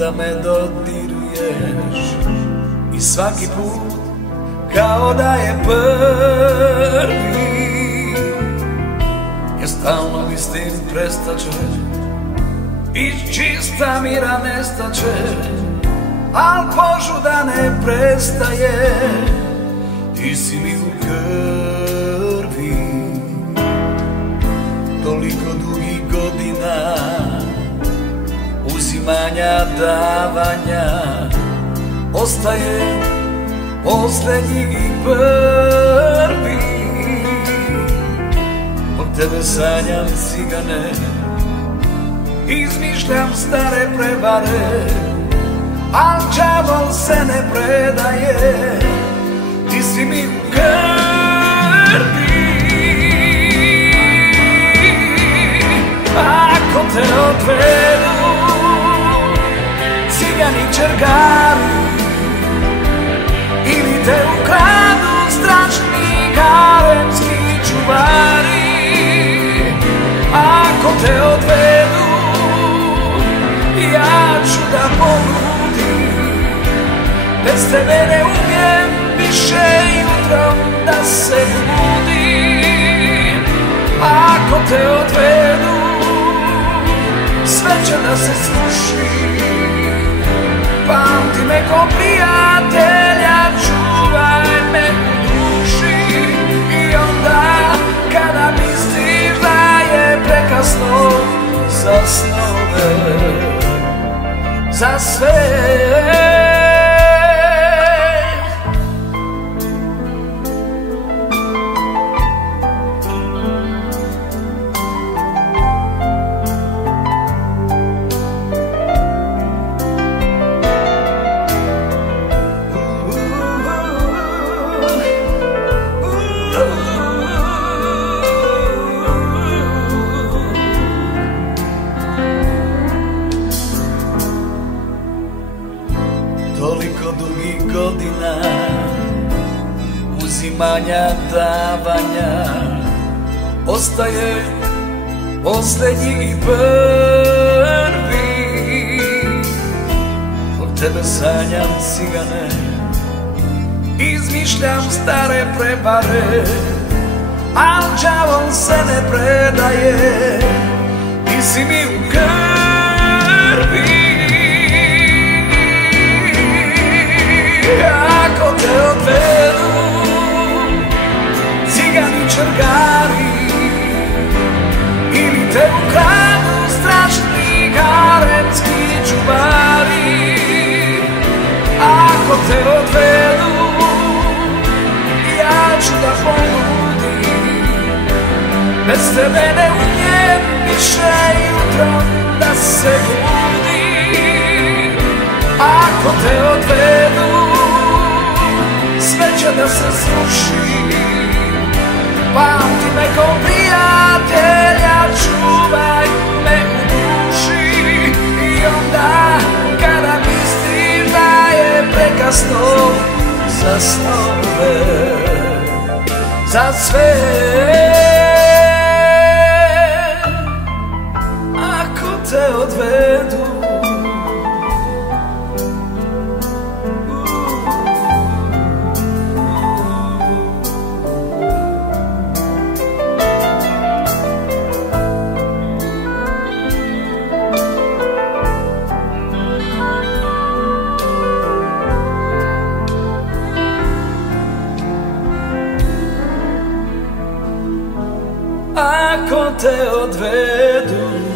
da me dodiruješ i svaki put kao da je prvi, jer stalno mislim prestaće i čista mira nestaće, al požuda ne prestaje, ti si mi u krvi. Toliko dugih godina uzimanja, davanja, ostaje poslednji i prvi. Od tebe sanjam cigane, izmišljam stare prevare, al đavol se ne predaje, ti si mi u krvi. Ako te odvedu cigani čergari ili te ukradu strašni haremski čuvari, ako te odvedu ja ću da poludim, bez tebe ne umijem više jutrom da se budim. Ako te odvedu sve će da se sruši, pamti me ko prijatelja, čuvaj me u duši. I onda kada misliš da je prekasno za snove, za sve, toliko dugih godina uzimanja, davanja, ostaje poslednji i prvi. Od tebe sanjam cigane, izmišljam stare prevare, al đavol se ne predaje, ti si mi u krvi. Ako te odvedu cigani čergari ili te ukradu strašni haremski čuvari, ako te odvedu ja ću da ponudim, bez tebe ne umijem više jutrom da se budim. Ako te odvedu sve će da se sruši, pamti me ko prijatelja, čuvaj me u duši. I onda kada misliš da je prekasno za snove, za sve, ako te odvedu ako te odvedu